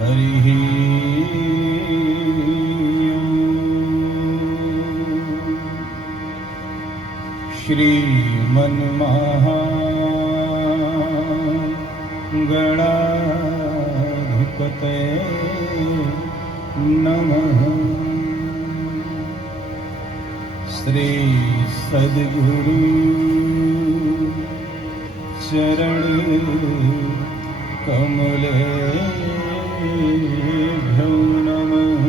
हरिः श्रीमन्महागणाधिपतये नमः। श्री सद्गुरु चरण कमलेभ्यो नमः।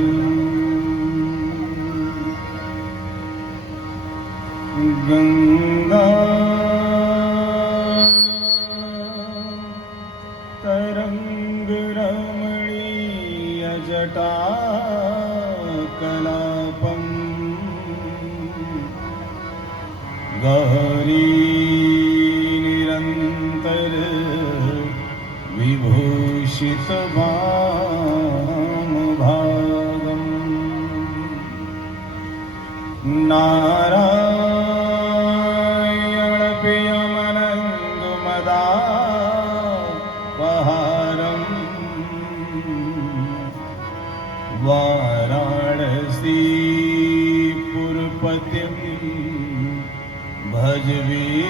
गंगा तरंग रमणीय जटा कलापम गहरी निरंतर विभूषित वामभागम् नारायणप्रियमनङ्गमदापहारम् वाराणसीपुरपतिं भज विश्वनाथम्।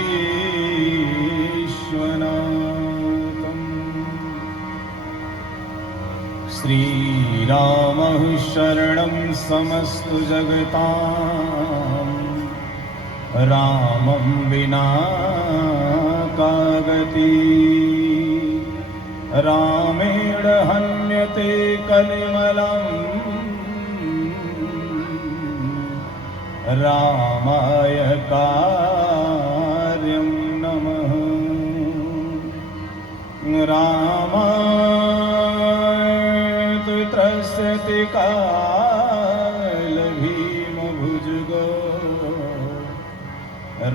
श्रीरामः शरणं समस्तु जगतां रामं विना का गति। रामेण हन्यते कलिमलं रामाय कार्यं नमः। रामाय तु त्रस्यति कालभीमभुजगो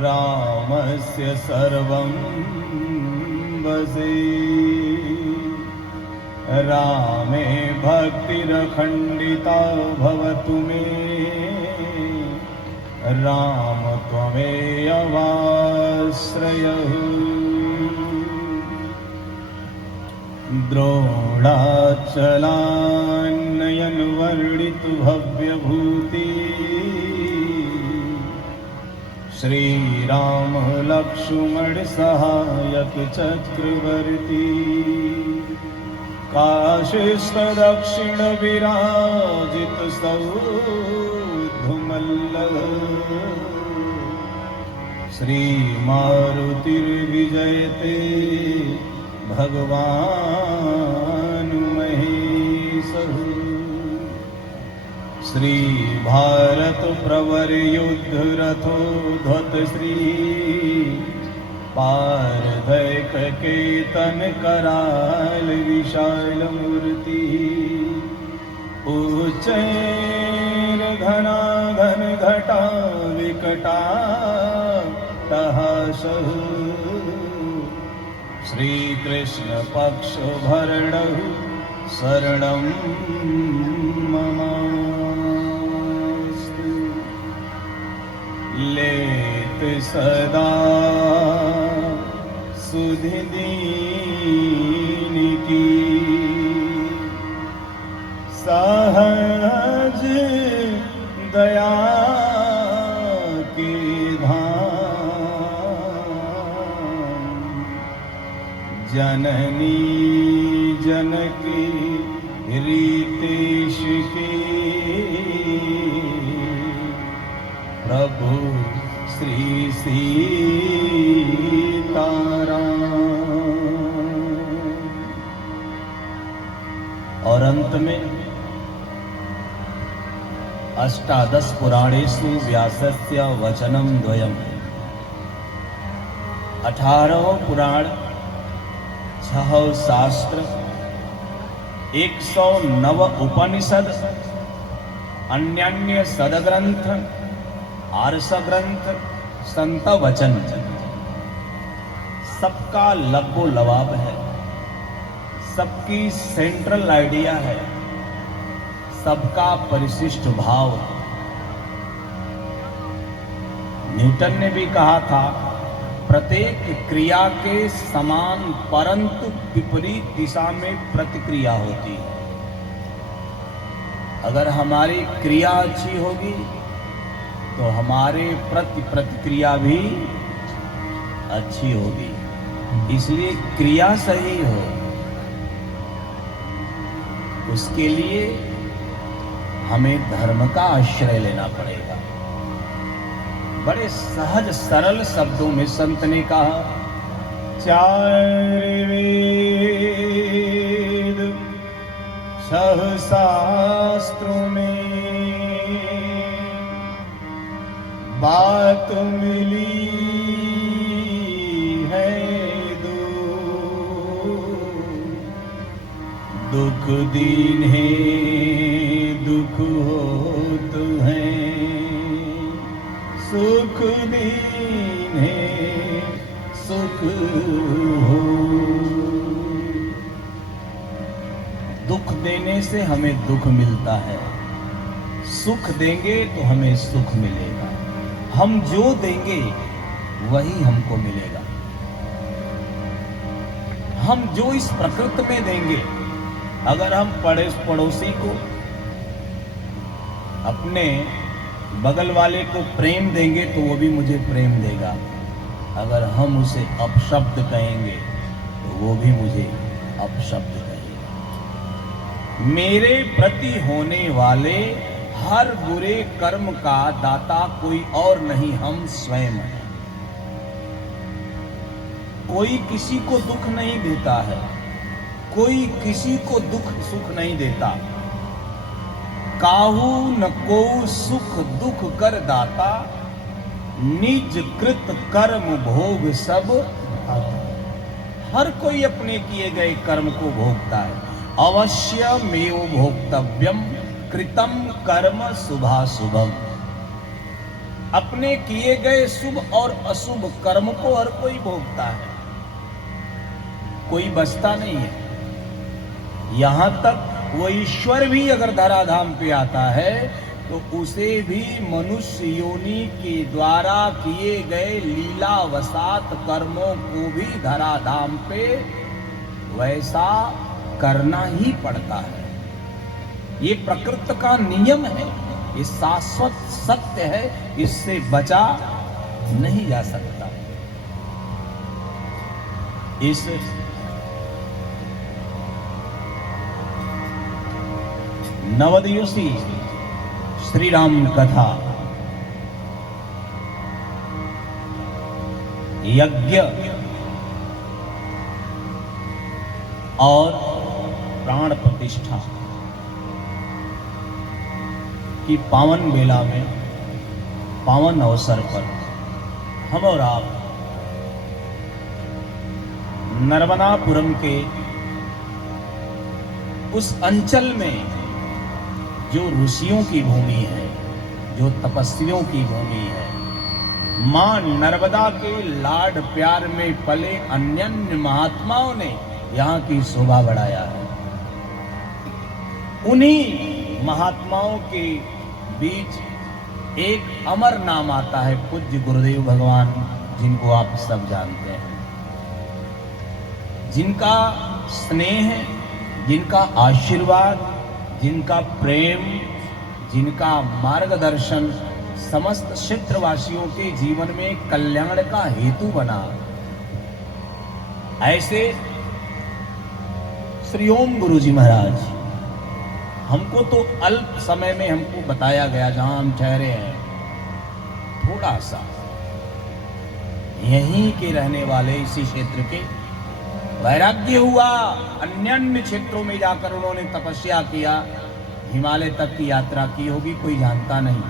रामस्य सर्वं वसे। रामे भक्तिरखण्डिता भवतु मे राम त्वमेवाश्रयः। द्रोणाचलान्नयन वर्णितु भव्यभूति श्रीराम लक्ष्मण सहायक चक्रवर्ती। काशीस्थ दक्षिण विराजित सौधुमल्लः श्री मारुतिर्विजयते भगवान् महेशः। श्री भारत प्रवर युद्ध रथो ध्वत श्री पारदैक केतन कराल विशाल मूर्ति। उच्चैर घना घन घटा विकटा टहासः श्री कृष्ण पक्ष भरणः शरणं ममास्तु। लेत सदा सुधि दीन की सहज दया के धाम। जननी जनकी रीतेश की प्रभु श्री सीताराम। और अंत में अष्टादश पुराणेषु व्यासस्य वचनं द्वयम्। 18 पुराण 6 शास्त्र 109 उपनिषद अन्यान्य सदग्रंथ आर्ष ग्रंथ संत वचन सबका लब्बो लवाब है, सबकी सेंट्रल आइडिया है, सबका परिशिष्ट भाव। न्यूटन ने भी कहा था प्रत्येक क्रिया के समान परंतु विपरीत दिशा में प्रतिक्रिया होती है। अगर हमारी क्रिया अच्छी होगी तो हमारे प्रति प्रतिक्रिया भी अच्छी होगी। इसलिए क्रिया सही हो, उसके लिए हमें धर्म का आश्रय लेना पड़ेगा। बड़े सहज सरल शब्दों में संत ने कहा, चार वेद छह शास्त्रों में बात मिली है दुख दीन है दुख होत है, सुख दीन है सुख हो। दुख देने से हमें दुख मिलता है, सुख देंगे तो हमें सुख मिलेगा। हम जो देंगे वही हमको मिलेगा। हम जो इस प्रकृति में देंगे, अगर हम पड़ोसी को, अपने बगल वाले को प्रेम देंगे तो वो भी मुझे प्रेम देगा। अगर हम उसे अपशब्द कहेंगे तो वो भी मुझे अपशब्द कहेगा। मेरे प्रति होने वाले हर बुरे कर्म का दाता कोई और नहीं, हम स्वयं हैं। कोई किसी को दुख नहीं देता है, कोई किसी को दुख सुख नहीं देता। काहू न को सुख दुख कर दाता, निज कृत कर्म भोग सब आता। हर कोई अपने किए गए कर्म को भोगता है। अवश्य मेव भोक्तव्यम कृतम कर्म शुभाशुभम। अपने किए गए शुभ और अशुभ कर्म को हर कोई भोगता है, कोई बचता नहीं है। यहां तक वो ईश्वर भी अगर धराधाम पे आता है तो उसे भी मनुष्य योनि के द्वारा किए गए लीलावसात कर्मों को भी धराधाम पे वैसा करना ही पड़ता है। ये प्रकृति का नियम है, ये शाश्वत सत्य है, इससे बचा नहीं जा सकता। इस नवदिवसी श्री राम कथा यज्ञ और प्राण प्रतिष्ठा की पावन बेला में, पावन अवसर पर हम और आप नर्मदापुरम के उस अंचल में जो ऋषियों की भूमि है, जो तपस्वियों की भूमि है, मां नर्मदा के लाड प्यार में पले अन्य महात्माओं ने यहाँ की शोभा बढ़ाया है। उन्हीं महात्माओं के बीच एक अमर नाम आता है, पूज्य गुरुदेव भगवान, जिनको आप सब जानते हैं, जिनका स्नेह, जिनका आशीर्वाद, जिनका प्रेम, जिनका मार्गदर्शन समस्त क्षेत्रवासियों के जीवन में कल्याण का हेतु बना। ऐसे श्री ओम गुरु जी महाराज, हमको तो अल्प समय में हमको बताया गया, जहां हम ठहरे हैं थोड़ा सा, यहीं के रहने वाले, इसी क्षेत्र के, वैराग्य हुआ। अन्य क्षेत्रों में जाकर उन्होंने तपस्या किया, हिमालय तक की यात्रा की होगी, कोई जानता नहीं।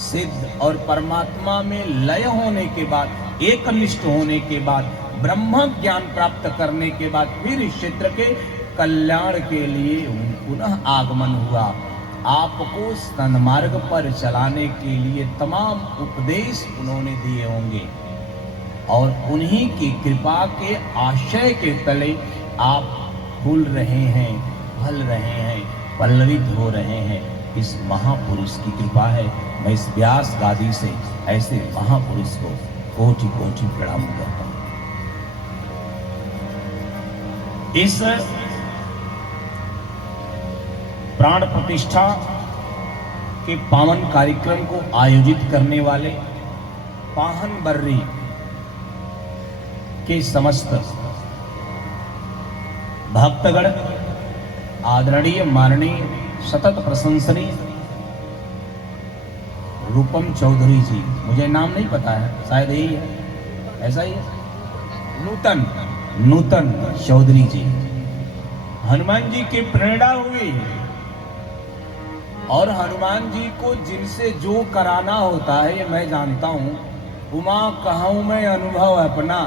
सिद्ध और परमात्मा में लय होने के बाद, एकनिष्ठ होने के बाद, ब्रह्म ज्ञान प्राप्त करने के बाद फिर इस क्षेत्र के कल्याण के लिए पुनः आगमन हुआ। आपको सन्मार्ग पर चलाने के लिए तमाम उपदेश उन्होंने दिए होंगे, और उन्हीं की कृपा के आश्रय के तले आप फूल रहे हैं, फल रहे हैं, पल्लवित हो रहे हैं। इस महापुरुष की कृपा है। मैं इस व्यास गादी से ऐसे महापुरुष को कोटि कोटि प्रणाम करता हूं। इस प्राण प्रतिष्ठा के पावन कार्यक्रम को आयोजित करने वाले पाहन बर्री के समस्त भक्तगण, आदरणीय माननीय सतत प्रशंसनीय रूपम चौधरी जी, मुझे नाम नहीं पता है, शायद यही है, ऐसा ही है, नूतन चौधरी जी, हनुमान जी की प्रेरणा हुई और हनुमान जी को जिनसे जो कराना होता है ये मैं जानता हूं। उमा कहूं मैं अनुभव अपना,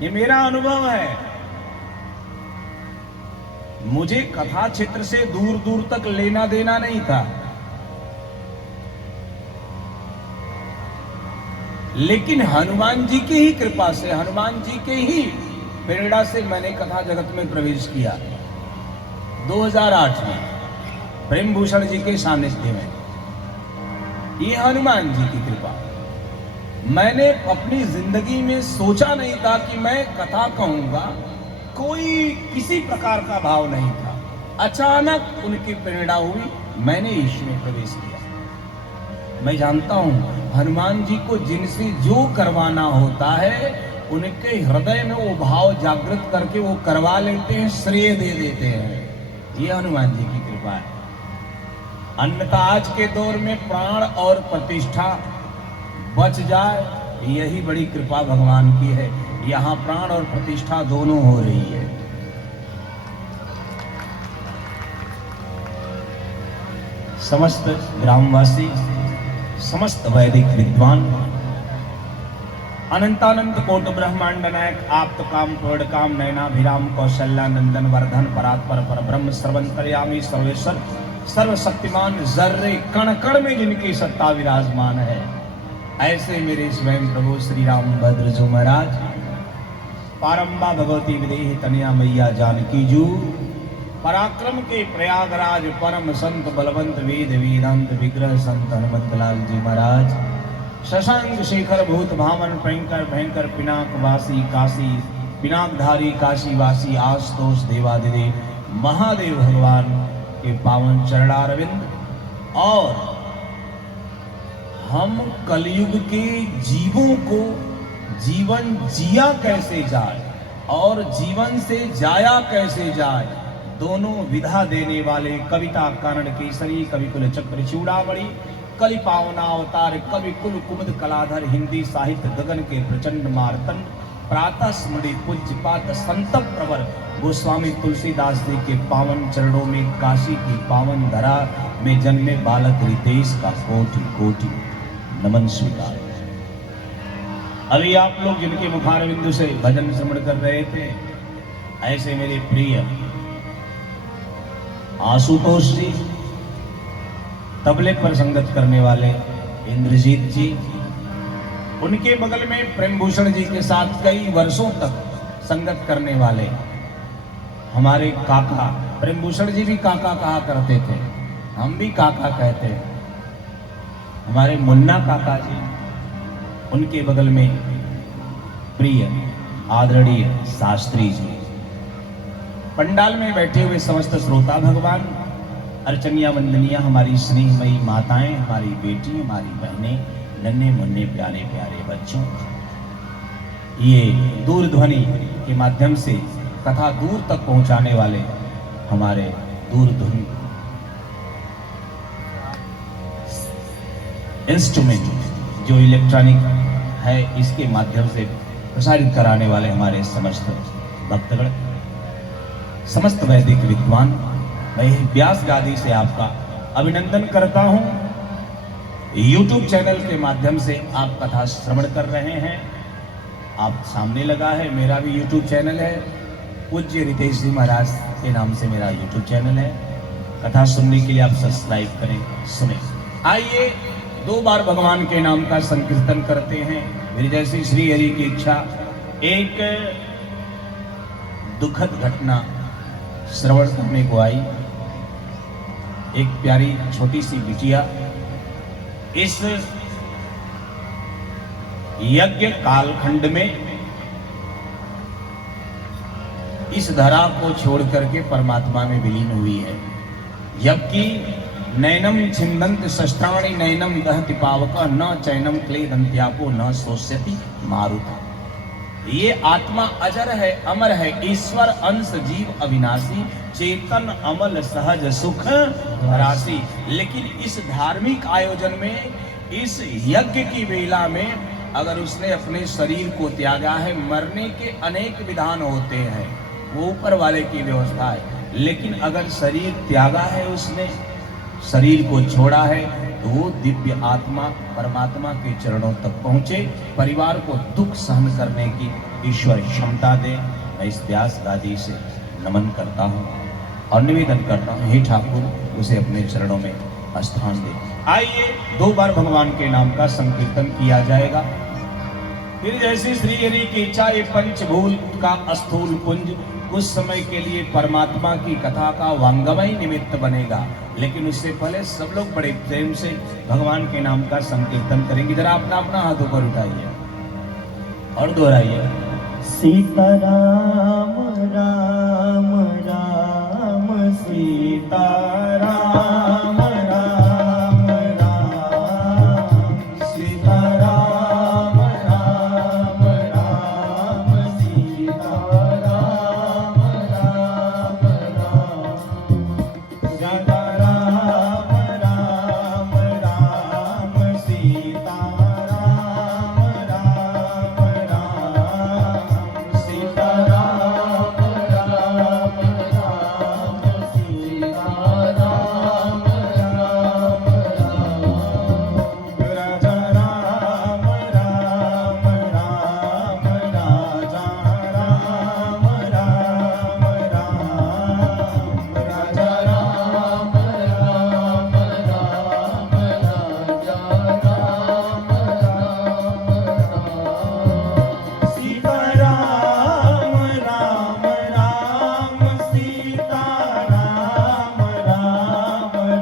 ये मेरा अनुभव है। मुझे कथा क्षेत्र से दूर दूर तक लेना देना नहीं था, लेकिन हनुमान जी की ही कृपा से, हनुमान जी के ही प्रेरणा से मैंने कथा जगत में प्रवेश किया 2008 में प्रेम भूषण जी के सानिध्य में। ये हनुमान जी की कृपा। मैंने अपनी जिंदगी में सोचा नहीं था कि मैं कथा कहूंगा, कोई किसी प्रकार का भाव नहीं था। अचानक उनकी प्रेरणा हुई, मैंने इसमें प्रवेश किया। मैं जानता हूं हनुमान जी को जिनसे जो करवाना होता है उनके हृदय में वो भाव जागृत करके वो करवा लेते हैं, श्रेय दे देते हैं। ये हनुमान जी की कृपा है। अन्यथा आज के दौर में प्राण और प्रतिष्ठा बच जाए, यही बड़ी कृपा भगवान की है। यहां प्राण और प्रतिष्ठा दोनों हो रही है। समस्त ग्रामवासी, समस्त वैदिक विद्वान, अनंतानंत कोट ब्रह्मांड नायक, आप्त काम पूर्ण काम, नयनाभिराम कौशल्या नंदन वर्धन, परात्पर पर ब्रह्म सर्वंतर्यामी सर्वेश्वर सर्वशक्तिमान, जर्रे कण कण में जिनकी सत्ता विराजमान है, ऐसे मेरे स्वयं प्रभु श्री रामभद्र जी महाराज, पारंबा भगवती विदेह तनया मैया जानकी जू, पराक्रम के प्रयागराज परम संत बलवंत वेद वेदांत विग्रह संत हनुमंत लाल जी महाराज, शशांक शेखर भूत भावन भयंकर भयंकर पिनाक वासी काशी, पिनाकधारी काशी वासी आशुतोष देवादिदेव महादेव भगवान के पावन चरणारविंद, और हम कलयुग के जीवों को जीवन जिया कैसे जाए और जीवन से जाया कैसे जाए, दोनों विधा देने वाले कविता कारण केसरी, कवि कुल चक्र चूड़ामणि, कलि पावना अवतार, कवि कुल कुमुद कलाधर, हिंदी साहित्य गगन के प्रचंड मार्तंड, प्रातः स्मृति पूज्यपात संत प्रवर गोस्वामी तुलसीदास जी के पावन चरणों में, काशी की पावन धरा में जन्मे बालक रितेश का कोटि कोटि नमन स्वीकार। अभी आप लोग जिनके मुखारविंद से भजन श्रवण कर रहे थे, ऐसे मेरे प्रिय आशुतोष जी, तबले पर संगत करने वाले इंद्रजीत जी, उनके बगल में प्रेमभूषण जी के साथ कई वर्षों तक संगत करने वाले हमारे काका, प्रेमभूषण जी भी काका कहा करते थे, हम भी काका कहते हैं, हमारे मुन्ना काका जी, उनके बगल में प्रिय आदरणीय शास्त्री जी, पंडाल में बैठे हुए समस्त श्रोता भगवान, अर्चनिया वंदनिया हमारी स्नेहमयी माताएं, हमारी बेटी, हमारी बहनें, नन्हे मुन्ने प्यारे प्यारे बच्चों, ये दूरध्वनि के माध्यम से कथा दूर तक पहुंचाने वाले हमारे दूरध्वनि इंस्ट्रूमेंट जो इलेक्ट्रॉनिक है, इसके माध्यम से प्रसारित कराने वाले हमारे समस्त भक्तगण, समस्त वैदिक विद्वान, मैं व्यास गादी से आपका अभिनंदन करता हूं। YouTube चैनल के माध्यम से आप कथा श्रवण कर रहे हैं, आप सामने लगा है, मेरा भी YouTube चैनल है, पूज्य रितेश जी महाराज के नाम से मेरा YouTube चैनल है। कथा सुनने के लिए आप सब्सक्राइब करें, सुने। आइए 2 बार भगवान के नाम का संकीर्तन करते हैं। मेरी जैसी श्री हरि की इच्छा, एक दुखद घटना श्रवण करने को आई। एक प्यारी छोटी सी बिटिया इस यज्ञ कालखंड में इस धरा को छोड़ करके परमात्मा में विलीन हुई है। जबकि नैनम छिंदंत शस्त्राणि नैनम दहति पावक न चैनम क्लेदंत्यापो न शोष्यति मारुता। ये आत्मा अजर है, अमर है, ईश्वर अंश जीव अविनाशी, चेतन अमल सहज सुख राशि। लेकिन इस धार्मिक आयोजन में, इस यज्ञ की वेला में अगर उसने अपने शरीर को त्यागा है, मरने के अनेक विधान होते हैं, वो ऊपर वाले की व्यवस्था है। लेकिन अगर शरीर त्यागा है, उसने शरीर को छोड़ा है, तो वो दिव्य आत्मा परमात्मा के चरणों तक पहुंचे, परिवार को दुख सहन करने की ईश्वर क्षमता दे। मैं इस व्यास गादी से नमन करता हूँ और निवेदन करता हूँ, हे ठाकुर उसे अपने चरणों में स्थान दे। आइए 2 बार भगवान के नाम का संकीर्तन किया जाएगा। फिर जैसे श्री हरि की इच्छा ये पंचभूत का स्थूल पुंज कुछ समय के लिए परमात्मा की कथा का वांगमय निमित्त बनेगा, लेकिन उससे पहले सब लोग बड़े प्रेम से भगवान के नाम का संकीर्तन करेंगे। जरा अपना अपना हाथ ऊपर उठाइए और दोहराइए, सीताराम राम राम सीताराम राम राम सीताराम राम राम सीताराम राम राम सीताराम राम राम सीताराम राम राम सीताराम राम राम सीताराम राम राम राजा राम राम राम राजा राम राम राम राजा राम राम राम राजा राम राम सीताराम राम राम सीताराम राम राम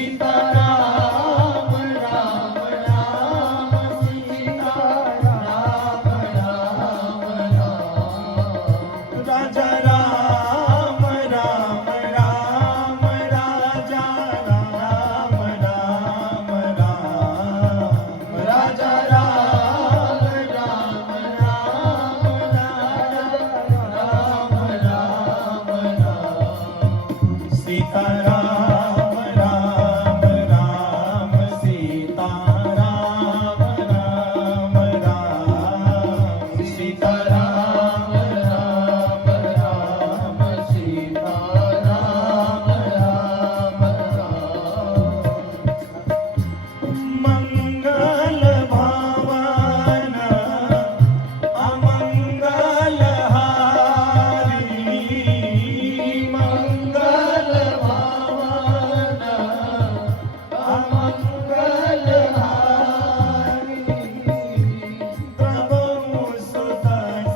सीताराम राम राम सीताराम राम राम राजा राम राम राम राजा राम राम राम राजा राम राम राम राम राम सीताराम राम राम सीताराम राम राम सीताराम राम राम सीताराम राम राम मंगल भावन अमंगल हारी मंगल भावन अमंगल हारी प्रभु सुत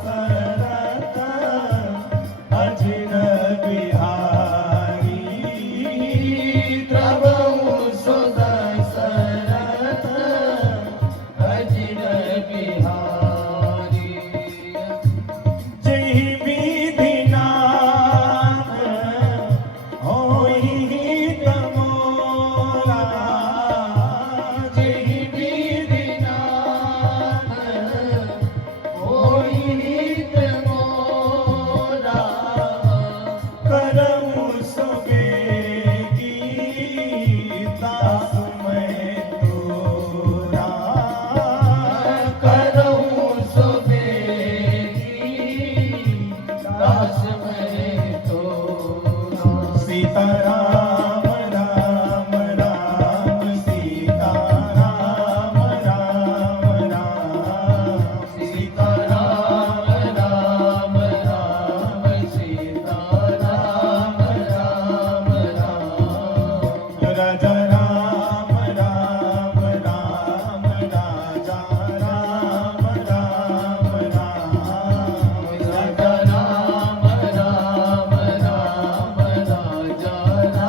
सरत अजिर बिहारी प्रभु सुत सरत अजिर बिहारी जहि विधिनाथ होहि तमोरा जहि विधिनाथ होहि तमोरा करहु सुबेगी दास मैं तोरा करहु सुबेगी दास मैं तोरा सीताराम राम राम सीताराम राम राम सीताराम राम राम सीताराम राम राम राजा राम राम राम राजा राम राम राम राजा राम राम राम राजा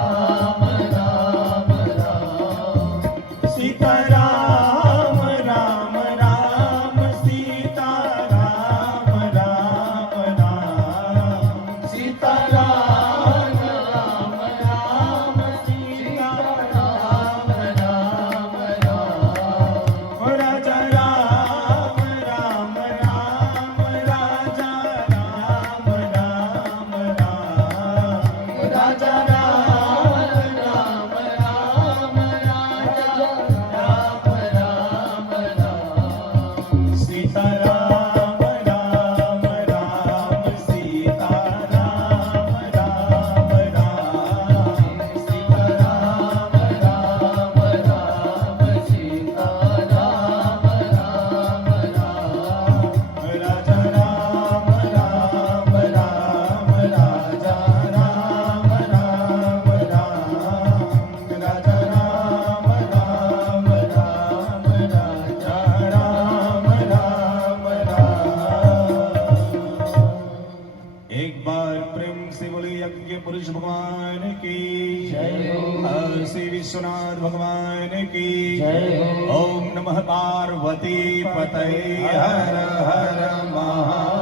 यज्ञ पुरुष भगवान की जय हो। श्री विश्वनाथ भगवान की जय हो। ओम नमः पार्वती पतये हर हर महादेव।